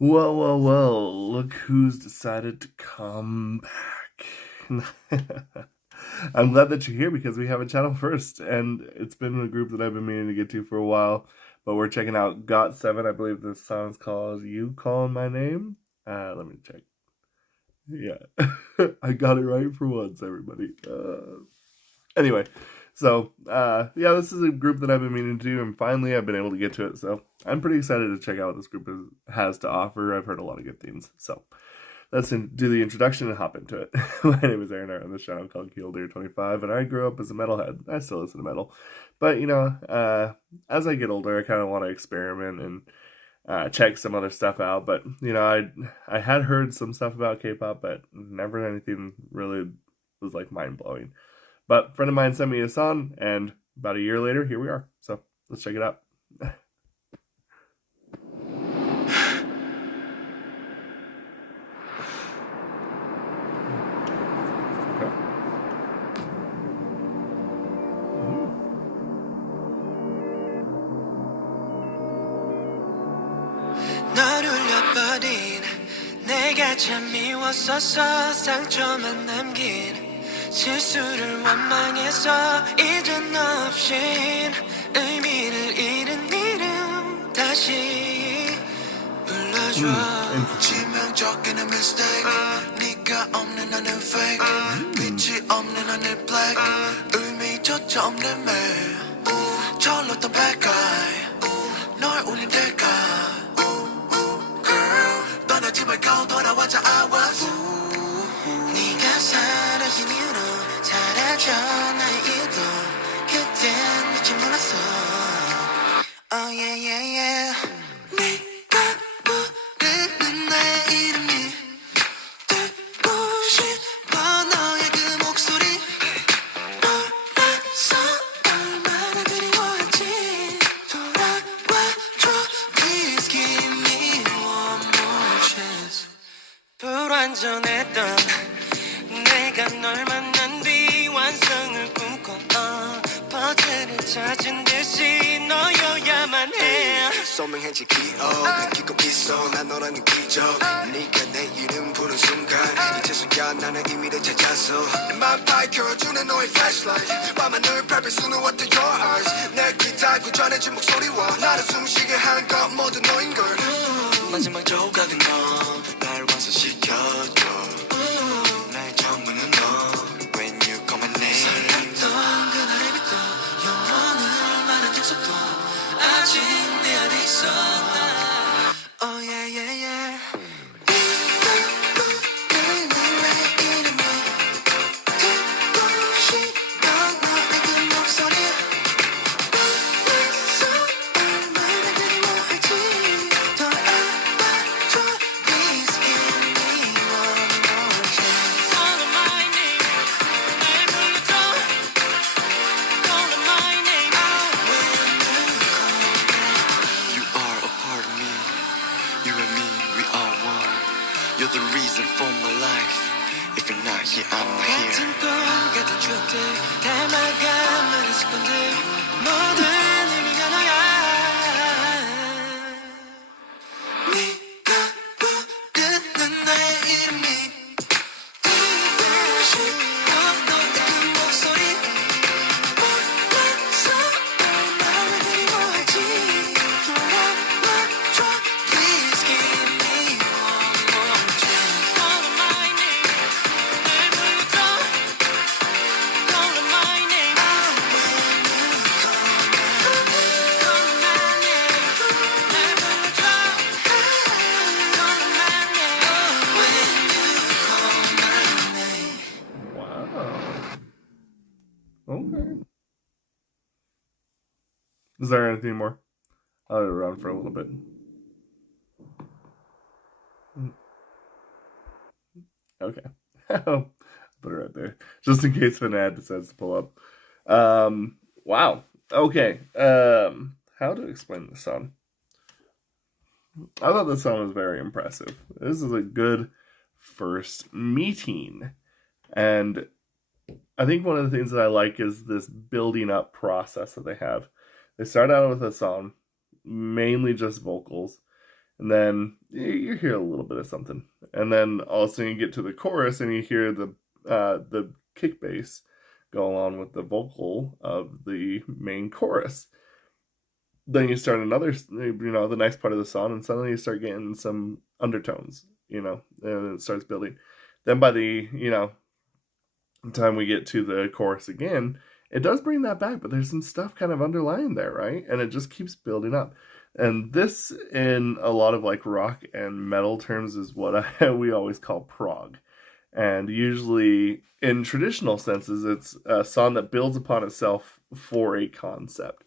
Well, look who's decided to come back. I'm glad that you're here because we have a channel first, and it's been a group that I've been meaning to get to for a while, but we're checking out GOT7. I believe this song's called You Calling My Name. Let me check. Yeah, I got it right for once, everybody. Anyway, so yeah, this is a group that I've been meaning to do, and finally I've been able to get to it. So I'm pretty excited to check out what this group has to offer. I've heard a lot of good things. So let's do the introduction and hop into it. My name is Aaron. I run this channel called Keel25, and I grew up as a metalhead. I still listen to metal, but as I get older, I kind of want to experiment and check some other stuff out. But I had heard some stuff about K-pop, but never anything really was like mind blowing. But a friend of mine sent me a song, and about a year later, here we are. So let's check it out. 널 울려버린 내가 참 미웠었어. 상처만 남긴 실수를 원망해서 이젠 너 없인 의미를 잃은 이름 다시 불러줘. 치명적인 mistake. 네가 없는 나는 fake. 빛이 없는 하늘 black. 의미조차 없는 매 절렀던 bad guy. 널 울린 대가 떠나지 말고 돌아와줘. I was 네가 사라진 이유로 사라져 나의 이유도 그땐 미처 몰랐어. Oh yeah yeah yeah. 네가 부르는 나의 이름이 듣고 싶어. 너의 그 목소리 놀라서 얼마나 그리워했지. 돌아와줘 please give me one more chance. 불완전했던 내가 널 만난 뒤 완성을 꿈꿔 퍼즐을 찾은 듯이 너여야만 해. 소명해질 기억 느끼고 있어. 난 너라는 기적. 네가 내 이름 부른 순간 이제서야 나는 의미를 찾았어. 내 맘 밝혀주는 너의 flashlight. 밤하늘 밟을 수놓았던 your eyes. 내 귀 닫고 전해진 목소리와 나를 숨쉬게 한 것 모두 너인걸. 마지막 조각은 너 날 완성시켜줘. 나의 전부는 너 When you call my name. 설렜던 그날부터 영원을 말한 약속도 아직 내 안에 있어. Oh yeah yeah yeah. You're the reason for my life. If you're not here, I'm not here. 같은 꿈 같은 추억들 닮아가 많은 습관들 모든 의미가 너야. 네가 부르는 나의 이름이 듣고 싶어. 너의 그 목소리 몰라서 얼마나 그리워할지. 돌아와줘 please give me one more chance. Call my name 날 불러줘. Call my name when you call my name. Call my name 날 불러줘. Call my name when you call my name. Wow. Okay. Is there anything more? I'll let it run for a little bit. Okay. Put it right there. Just in case an ad decides to pull up. Wow. Okay. How to explain this song? I thought this song was very impressive. This is a good first meeting. And I think one of the things that I like is this building up process that they have. They start out with a song, mainly just vocals, And then you hear a little bit of something. And then all of a sudden you get to the chorus and you hear the kick bass go along with the vocal of the main chorus. Then you start another, the next part of the song, and suddenly you start getting some undertones, and it starts building. Then by the, time we get to the chorus again, it does bring that back, but there's some stuff kind of underlying there, right? And it just keeps building up. And this, in a lot of like rock and metal terms, is what we always call prog. And usually, in traditional senses, it's a song that builds upon itself for a concept.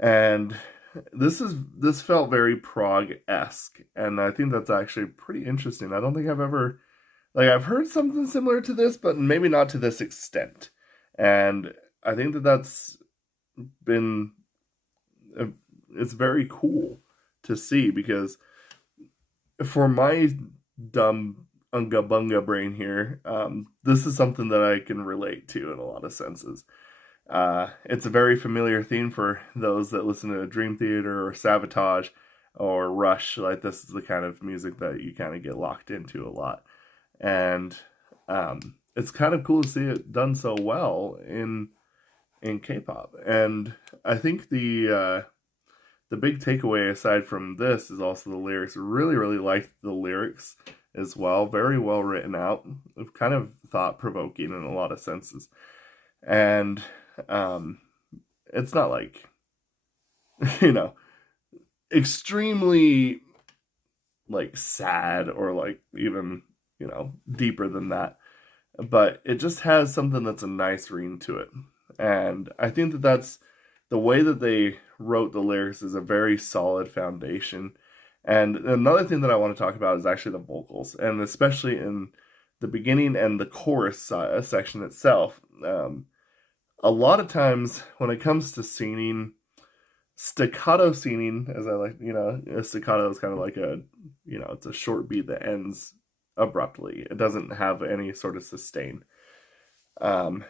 And this felt very prog-esque, and I think that's actually pretty interesting. I don't think I've ever, I've heard something similar to this, but maybe not to this extent. And I think that's been, it's very cool to see, because for my dumb unga bunga brain here, this is something that I can relate to in a lot of senses. It's a very familiar theme for those that listen to Dream Theater or Sabotage or Rush. Like, this is the kind of music that you kind of get locked into a lot. And it's kind of cool to see it done so well in K-pop. And I think the big takeaway aside from this is also the lyrics. I really, really liked the lyrics as well. Very well written out. Kind of thought-provoking in a lot of senses. And it's not like, extremely like sad or like even, deeper than that. But it just has something that's a nice ring to it. And I think that that's the way that they wrote the lyrics is a very solid foundation. And another thing that I want to talk about is actually the vocals, and especially in the beginning and the chorus section itself. A lot of times when it comes to singing, staccato singing, as I like, a staccato is kind of like it's a short beat that ends abruptly. It doesn't have any sort of sustain. To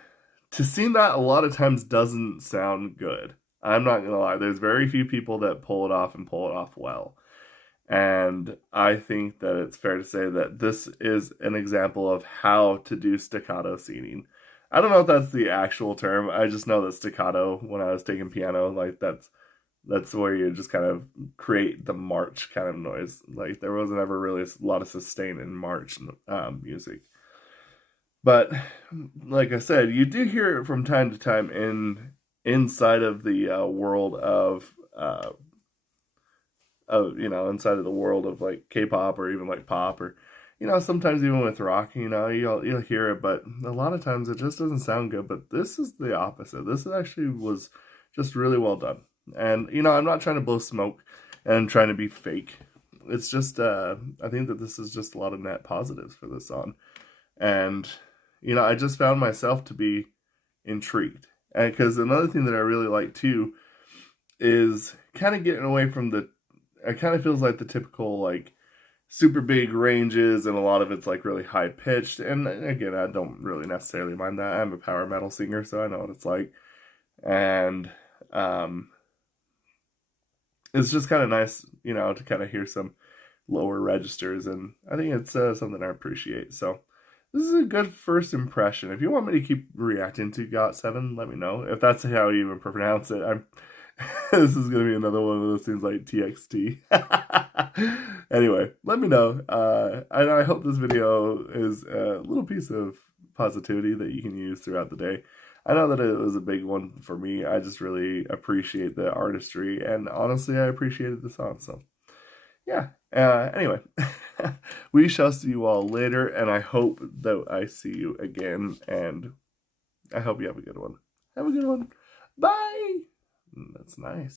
sing that a lot of times doesn't sound good. I'm not going to lie. There's very few people that pull it off and pull it off well. And I think that it's fair to say that this is an example of how to do staccato singing. I don't know if that's the actual term. I just know that staccato, when I was taking piano, like that's where you just kind of create the march kind of noise. Like, there wasn't ever really a lot of sustain in march music. But like I said, you do hear it from time to time inside of the world of inside of the world of like K-pop or even like pop, or sometimes even with rock, you'll hear it, but a lot of times it just doesn't sound good. But this is the opposite. This actually was just really well done. And, I'm not trying to blow smoke and trying to be fake. It's just, I think that this is just a lot of net positives for this song. And, I just found myself to be intrigued. And because another thing that I really like too is kind of getting away from it kind of feels like the typical, like, super big ranges, and a lot of it's like really high pitched. And again, I don't really necessarily mind that. I'm a power metal singer, so I know what it's like. And it's just kind of nice, to kind of hear some lower registers, and I think it's something I appreciate. So this is a good first impression. If you want me to keep reacting to GOT7, let me know. If that's how you even pronounce it, this is going to be another one of those things like TXT. Anyway, let me know. And I hope this video is a little piece of positivity that you can use throughout the day. I know that it was a big one for me. I just really appreciate the artistry, and honestly, I appreciated the song. So, yeah. Anyway, we shall see you all later, and I hope that I see you again, and I hope you have a good one. Have a good one. Bye! That's nice.